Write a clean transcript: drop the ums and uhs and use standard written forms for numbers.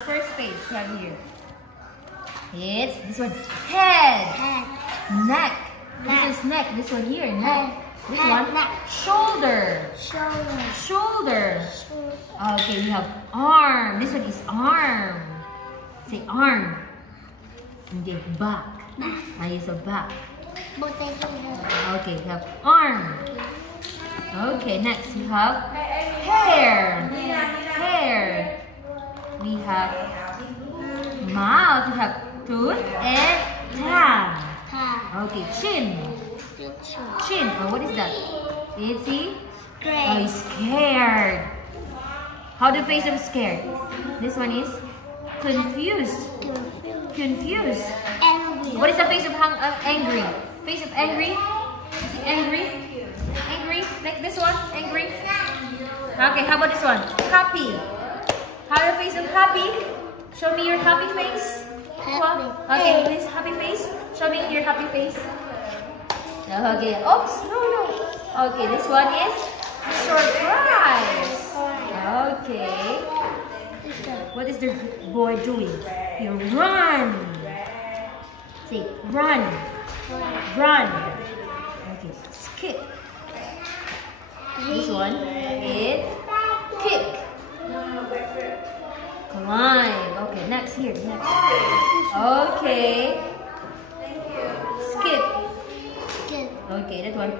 First face right here. It's this one. Head. Neck. This is neck. This one here. Neck. This one. Shoulder. Shoulder. Okay, we have arm. This one is arm. Say arm. And then back. Use a back. Okay, we have arm. Okay, next we have hair. Hair. We have mouth. We have tooth and tongue. Okay, chin. Chin. Oh, what is that? Is he? Oh, he's scared. How do you face him scared? This one is confused. Confused. What is the face of angry? Face of angry? Is he angry? Angry? Like this one? Angry? Okay, how about this one? Happy. How the face of happy? Show me your happy face. Okay, please, happy face. Show me your happy face. Okay, oops, no. Okay, this one is surprise. Okay. What is the boy doing? He run. Say, run. Run. Okay, skip. This one is kick. Climb. Okay, next here. Next. Okay. Skip. Okay, that one.